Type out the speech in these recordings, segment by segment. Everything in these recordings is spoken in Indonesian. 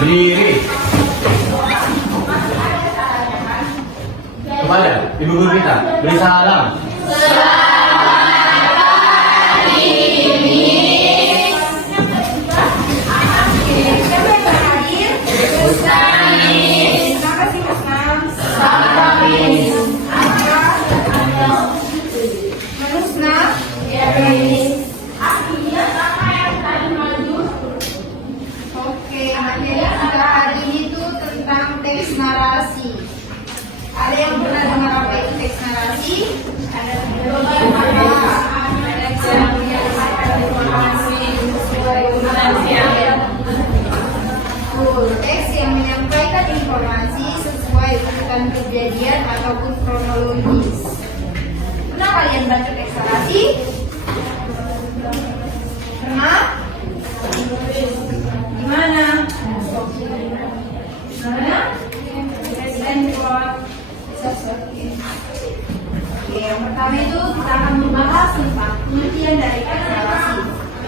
Berdiri. Kepada ibu guru kita beri salam. Teks narasi. Ada yang pernah dengar apa itu teks narasi? Ada teks yang menyampaikan informasi sesuai urutan kejadian ataupun kronologis. Pernah kalian baca teks narasi? Pernah? Gimana? Yang pertama itu kita akan membahas tentang pengertian dari teks narasi.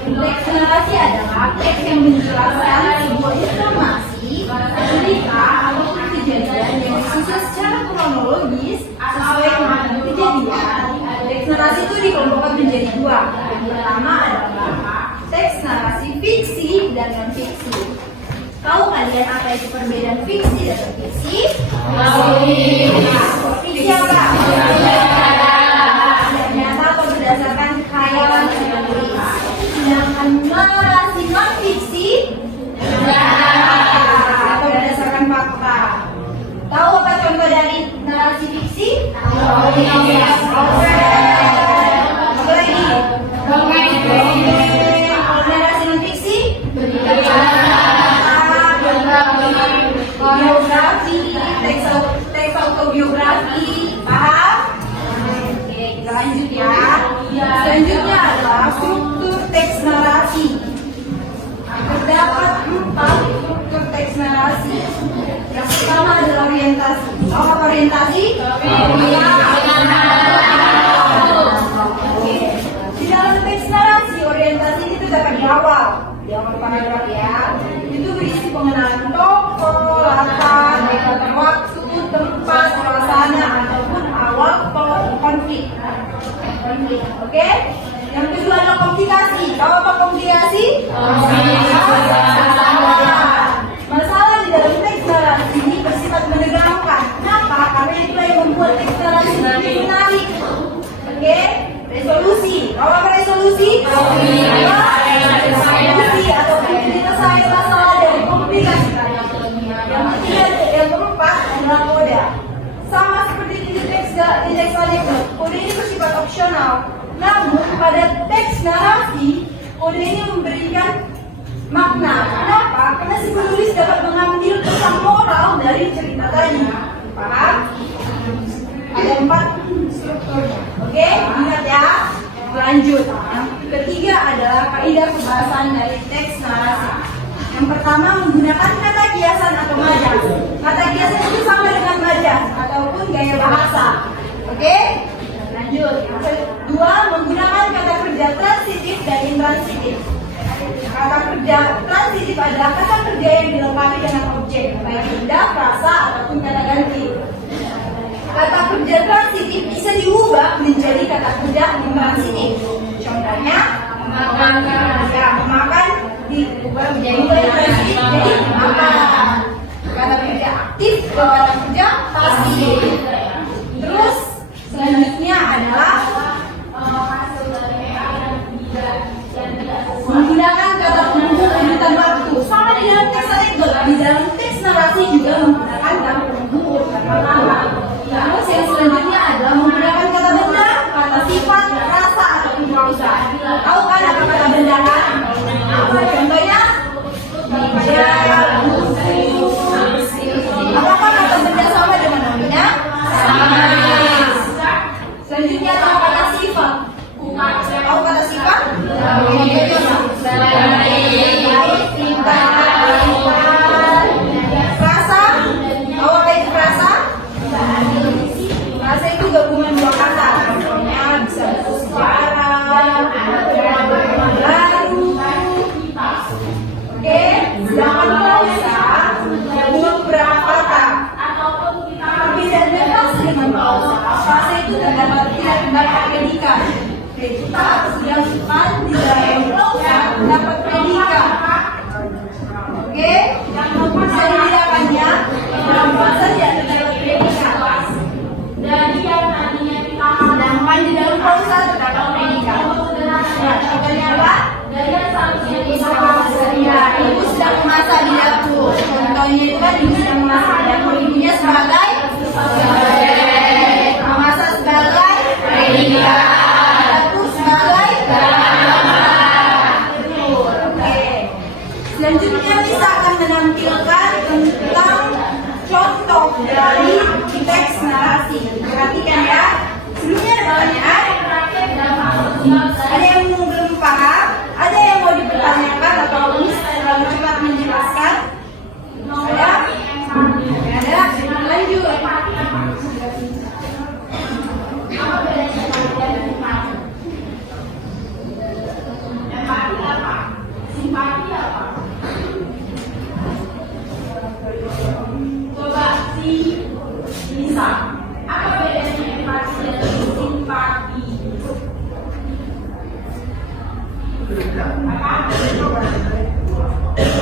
Teks narasi adalah teks yang menjelaskan sebuah informasi, cerita ataupun kejadian yang disusun secara kronologis sesuai dengan kejadian. Teks narasi itu dikelompokkan menjadi dua. Yang pertama adalah teks narasi fiksi dan non fiksi. Tahu kalian apa itu perbedaan fiksi dan non fiksi? Fiksi apa? Ternyata atau berdasarkan khayalan penulis. Sedangkan narasi non fiksi atau berdasarkan fakta. Tahu apa contoh dari narasi fiksi? Apa lagi? Narasi non fiksi? Biografi, teks autobiografi, paham? Oke, kita lanjut ya. Selanjutnya adalah struktur teks narasi. Terdapat 4 struktur teks narasi. Yang pertama adalah orientasi. Tahu apa orientasi? Oke. Di dalam teks narasi, orientasi ini terdapat di awal paragraf ya. Itu berisi pengenalan tokoh, latar, dekatan waktu, tempat, suasana ataupun awal konflik. Oke? Yang kedua adalah komplikasi. Tahu apa komplikasi? Masalah di dalam teks narasi ini bersifat menegangkan. Kenapa? Karena itulah yang membuat teks narasi ini menarik. Oke? Resolusi. Tahu apa resolusi? Resolusi atau penyelesaian masalah dari komplikasi. Yang ketiga, yang keempat adalah koda. Sama seperti di teks anekdot, kode ini bersifat opsional. Namun pada teks narasi, kode ini memberikan makna. Kenapa? Karena si penulis dapat mengambil pesan moral dari cerita tadi. Paham? Ada 4 strukturnya. Oke, ingat ya. Lanjut. Yang ketiga adalah kaidah pembahasan dari teks narasi. Yang pertama menggunakan kata kiasan atau majaz. Kata kiasan itu sama dengan majaz ataupun gaya bahasa. Oke? Lanjut. Yang kedua menggunakan kata kerja transitif dan intransitif. Kata kerja transitif adalah kata kerja yang dilengkapi dengan objek, baik benda, frasa ataupun kata ganti. Kata kerja transitif bisa diubah menjadi kata kerja intransitif. Contohnya, memakan diubah menjadi intransitif jadi makan. Kata kerja aktif dan kata kerja pasif. Terus selanjutnya adalah menggunakan kata penghubung urutan waktu. Sama di dalam teks anekdot, di dalam teks narasi juga menggunakan kata penghubung urutan waktu. Terus yang selanjutnya adalah menggunakan kata benda, kata sifat, rasa ataupun klausa. Tahu kan apa kata benda kan? Contohnya meja, buku. Apakah kata benda sama dengan namanya? Sama. Selanjutnya tahu kata sifat. Tahu kata sifat? Baik, memasak di dapur. Contohnya itu kan ibu sedang memasak di dapur. Ibunya sebagai memasak sebagai dapur sebagai Oke. Selanjutnya kita akan menampilkan tentang contoh dari teks narasi. Perhatikan ya. Sebelumnya ada pertanyaan. Ada yang belum paham? Ada yang mau dipertanyakan atau Miss terlalu cepat menjelaskan? Ada? Ada? Lanjut. Coba si bisa. Apa bedanya empati dan simpati?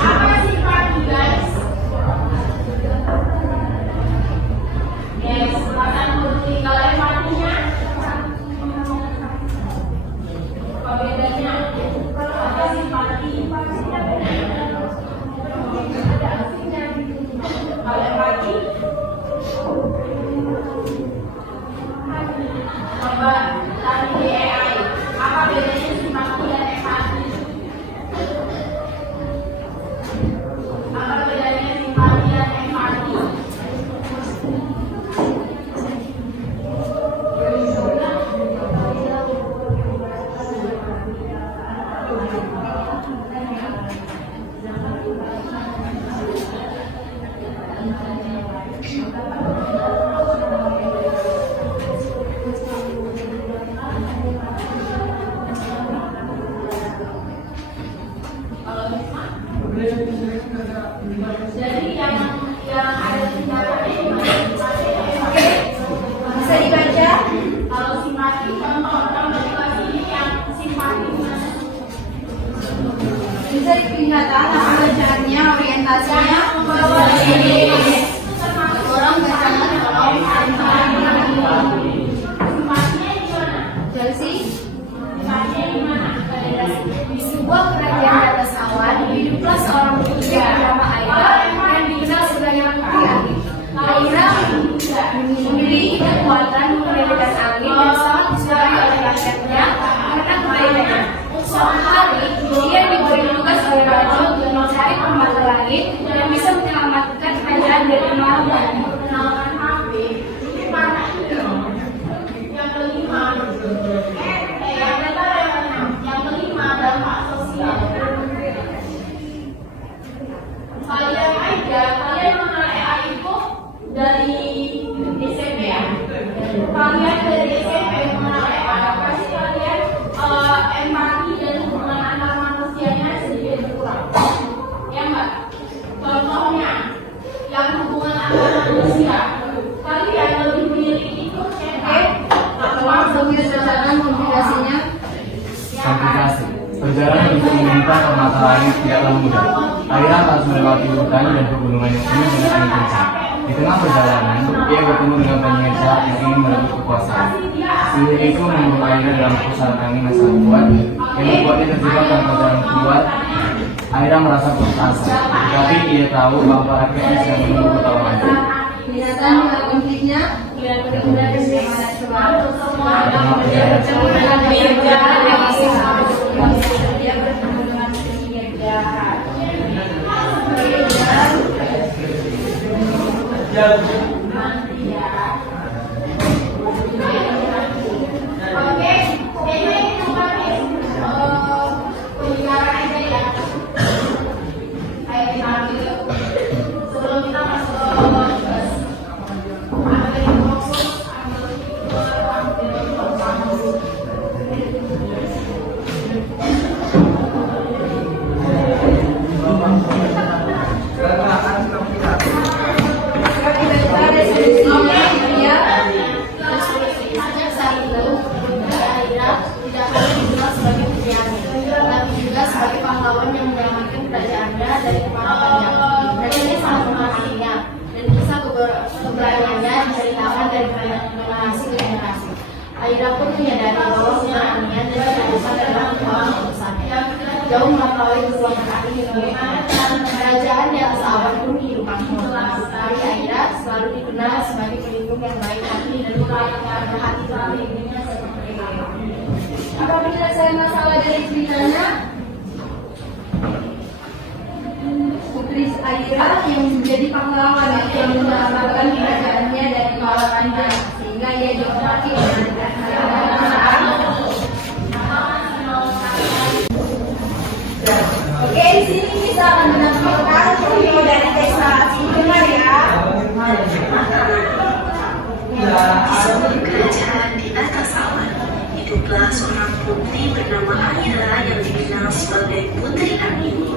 Apa simpati, guys? Yes, perasaan peduli. Kalau empatinya, apa bedanya? Apa simpati? Kalau empati, coba tadi di AI, apa bedanya simpati dan empati? Apa bedanya simpati dan empati? Jadi yang ada simpati Bisa dibaca? kalau simpati contoh motivasi yang simpati Bisa diperlihatkan apa bacaannya, orientasinya? Orang bacanya kalau Chelsea. Di sebuah kerajaan di atas awan, hiduplah seorang putri bernama Aira yang dikenal sebagai Putri Angin. Aira memiliki kekuatan mengendalikan angin dan sangat disukai oleh rakyatnya karena kebaikannya. Suatu hari, dia diberi tugas oleh raja untuk mencari pemata langit yang bisa menyelamatkan kerajaan dari malam hari. mengenalkan HP ini mana yang kelima yang kelima dampak sosial. Kalian aja kalian mengenal AI itu dari SMP ya. Kalian dari SMP mengenal AI pasti kalian empati dan hubungan antar manusianya sedikit berkurang. Ya enggak? Contohnya yang hubungan antar manusia kalian lebih memiliki itu Sambil berjalan komplikasinya. Komplikasi. Perjalanan untuk meminta permata langit tidaklah mudah. Aira harus melewati hutan dan pegunungan yang penuh dengan angin kencang. Di tengah perjalanan, ia bertemu dengan penyihir jahat yang ingin merebut kekuasaan. Sihir itu membunuh Aira dalam pusaran angin yang sangat kuat, yang membuatnya terjebak tanpa jalan keluar. Aira merasa putus asa, tetapi ia tahu bahwa rakyatnya sedang menunggu pertolongannya. Binatang dengan konfliknya. dia bertemu dengan penyihir jahat. Oke, kayaknya ini bukan pembicaraan aja ya. Kayak kita ambil sebelum kita masuk ke tugas. Ambil fokus, ambil keberaniannya diceritakan dari generasi ke generasi. Aira pun menyadari bahwa keberanian dan keharusan adalah kekuatan keputusannya. Jauh melampaui hubungan hati dengan menjadi pahlawan yang telah menyelamatkan kerajaannya dari bala panjang, sehingga ia dihormati dengan Oke, di sini kita akan menampilkan video dari Tessa. Dengar ya. Di sebuah kerajaan di atas awan, hiduplah seorang putri bernama Aira yang dikenal sebagai Putri Angin.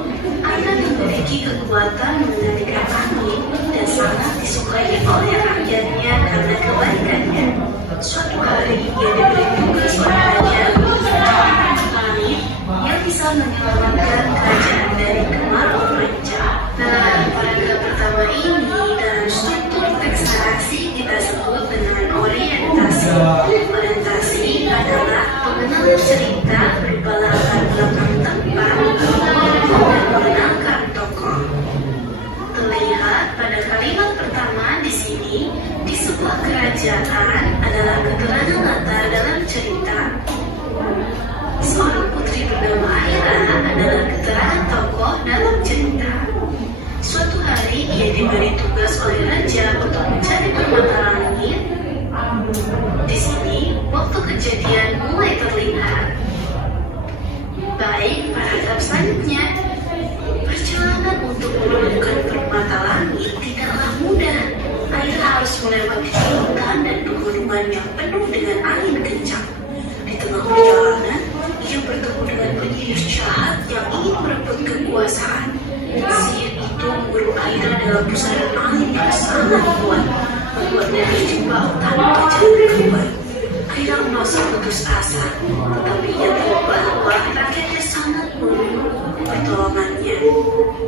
Aira memiliki kekuatan mengendalikan angin dan sangat disukai oleh rakyatnya karena kebaikannya. Suatu hari, ia diberi tugas oleh raja untuk menciptakan langit yang bisa menyelamatkan kerajaan dari kemarau raja. Nah, paragraf pertama ini dalam struktur teks narasi kita sebut dengan orientasi. Orientasi adalah pengenalan cerita berupa latar belakang tempat, dan mengenalkan tokoh. Terlihat pada kalimat pertama di sini, di sebuah kerajaan adalah keterangan latar dalam cerita. Seorang putri bernama Aira adalah keterangan tokoh dalam cerita. Suatu hari ia diberi tugas oleh raja untuk mencari permata langit. Di sini, waktu kejadian mulai terlihat. Baik, paragraf selanjutnya. Perjalanan untuk menemukan permata langit tidaklah mudah. Aira harus melewati hutan dan pegunungan yang penuh dengan angin kencang. Di tengah perjalanan, ia bertemu dengan penyihir jahat yang ingin merebut kekuasaan. Sihir itu memburu Aira dalam pusaran angin yang sangat kuat, membuatnya terjebak tanpa jalan keluar. Aira merasa putus asa, tetapi ia tahu bahwa rakyatnya sangat menunggu pertolongannya.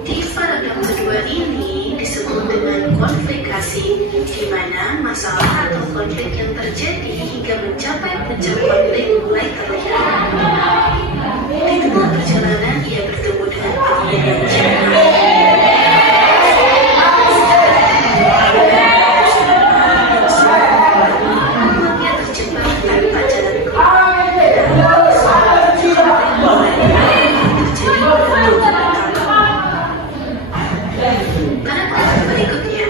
Di paragraf kedua ini disebut dengan konflikasi, di mana masalah atau konflik yang terjadi hingga mencapai puncak konflik mulai terlihat. Di tengah perjalanan ia bertemu dengan penyihir yang jahat. Ia terjebak tanpa jalan keluar. Paragraf berikutnya,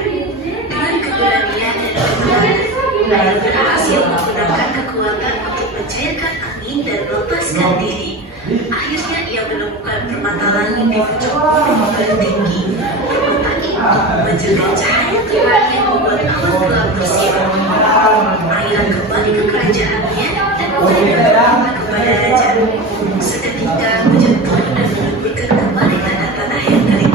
dengan keberanian dan kebenaran, Aira berhasil menggunakan kekuatan untuk mencairkan angin dan melepaskan diri. Akhirnya ia menemukan permata langit di puncak gunung tertinggi. Permata itu memancarkan cahaya terang yang membuat awan gelap bersinar. Aira kembali ke kerajaannya dan berkata kepada raja. Seketika hujan turun dan menyemburkan kembali tanah-tanah yang kering.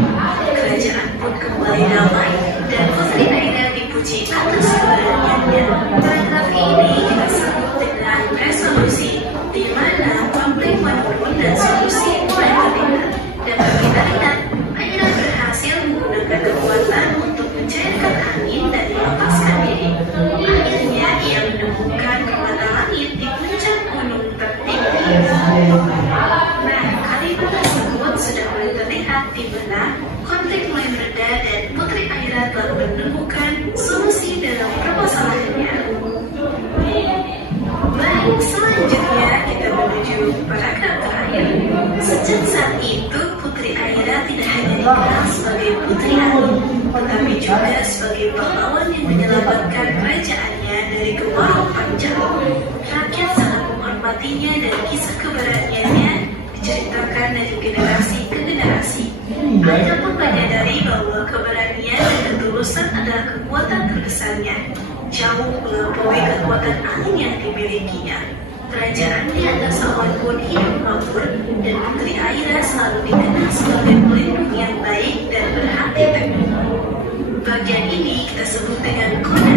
Kerajaan pun kembali damai dan Putri Aira dipuji atas keberaniannya. Paragraf ini kita sebut dengan resolusi, di mana konflik menurun dan solusi mulai terlihat. Dan bagi terlihat, Aira berhasil menggunakan kekuatan untuk mencairkan angin dan melepaskan diri. Akhirnya ia menemukan permata langit di puncak gunung tertinggi. Nah, kalimat tersebut sudah mulai terlihat di mana konflik mulai mereda dan Putri Aira telah menemukan solusi dalam permasalahannya. Baik, selanjutnya kita menuju paragraf terakhir. Sejak saat itu, Putri Aira tidak hanya dikenal sebagai Putri Angin, tetapi juga sebagai pahlawan yang menyelamatkan kerajaannya dari kemarau panjang. Rakyat sangat menghormatinya dan kisah keberaniannya diceritakan dari generasi ke generasi. Aira pun menyadari bahwa keberanian dan ketulusan adalah kekuatan terbesarnya, jauh melampaui kekuatan angin yang dimilikinya. Kerajaannya atas awan pun hidup makmur, dan Putri Aira selalu dikenal sebagai pelindung yang baik dan berhati teguh. Bagian ini kita sebut dengan koda.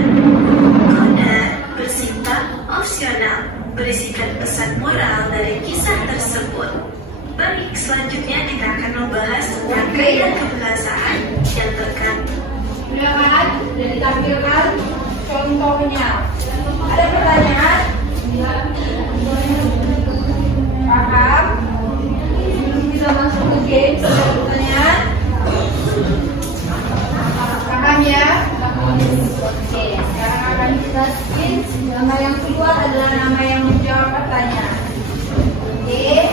Koda bersifat opsional, berisikan pesan moral dari kisah tersebut. Baik, selanjutnya kita akan membahas tentang gaya kebahasaan yang terkandung. Silakan sudah ditampilkan contohnya. Ada pertanyaan? Paham? Kita masuk ke game. Ada pertanyaan? Paham ya? Oke, sekarang akan kita skip. Nama yang keluar adalah nama yang menjawab pertanyaan. Oke.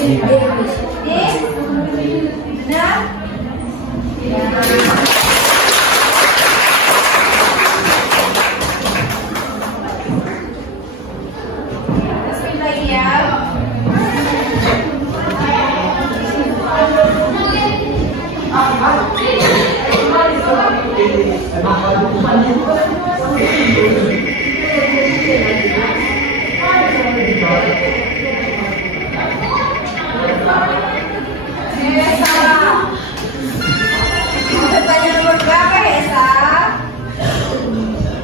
Benar? Spin lagi ya. Hesa. Pertanyaan nomor berapa, Hesa?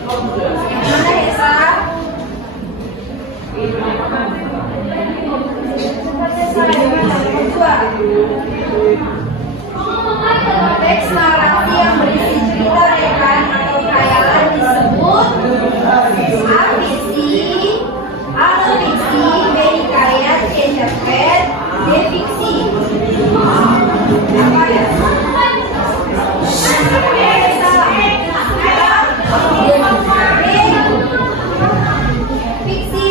Mana Hesa? Teks narasi yang berisi cerita rekan atau khayalan disebut A. Fiksi, A. non-fiksi, B. hikayat, C. cerpen, D. fiksi. Apa ya? Salah. Fiksi.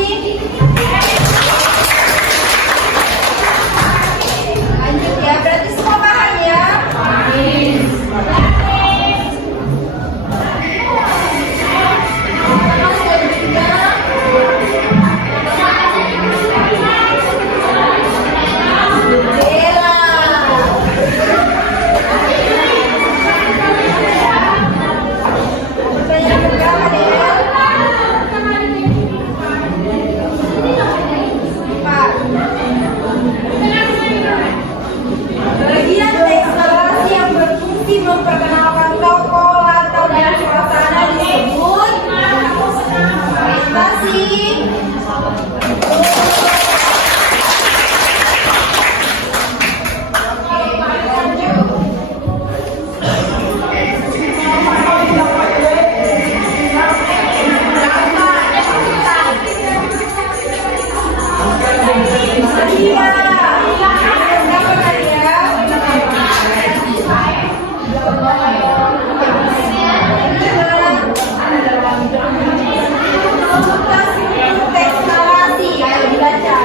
Lanjut ya, berarti semua paham ya? Bagian teks narasi yang berfungsi memperkenalkan tokoh, latar dan suasana disebut presentasi. Teks narasi, ayo dibaca.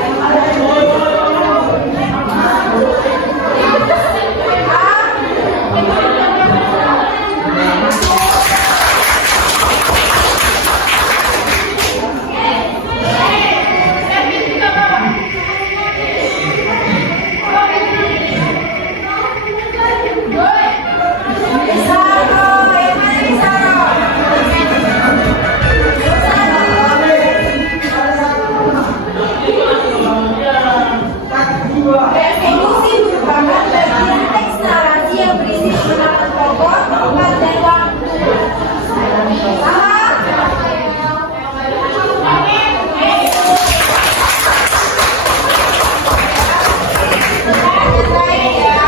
Persekusi merupakan bagian teks narasi yang berisi pengenalan tokoh, tempat, dan waktu. Paham? Baik ya.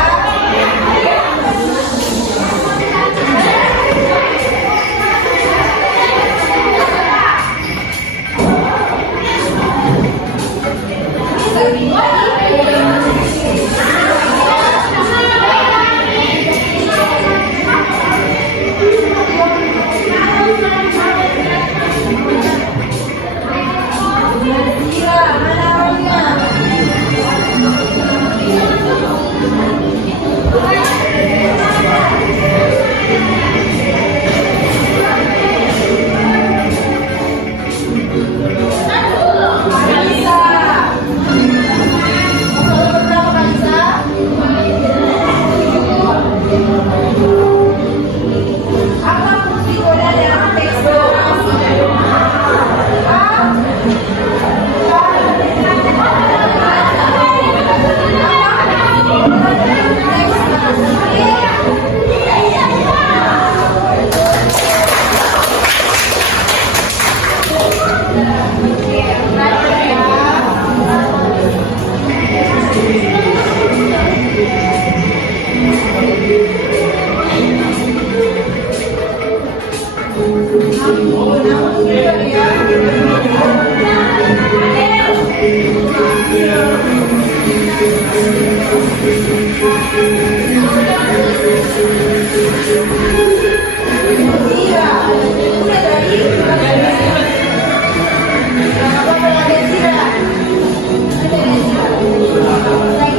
Gila, mana orangnya? Kalisa. Nomor berapa, Kalisa? Apa fungsi koda dalam teks narasi? Saya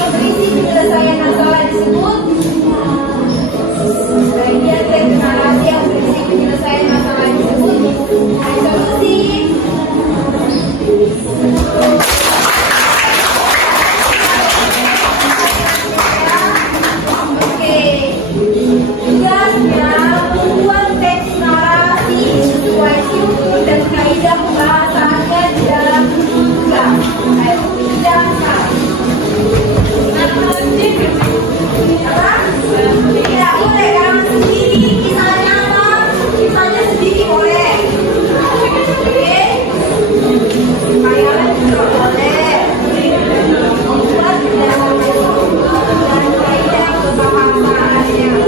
yang berisi penyelesaian masalah disebut bagian dari narasi yang berisi penyelesaian masalah disebut resolusi. Oke, tugasnya membuat teks narasi sesuai struktur dan kaidah pembahasannya di dalam tugas. Tidak boleh karangan sendiri, kisahnya apa? Kisahnya sendiri boleh. Oke? Kalian juga boleh membuat dan kaidah pembahasannya.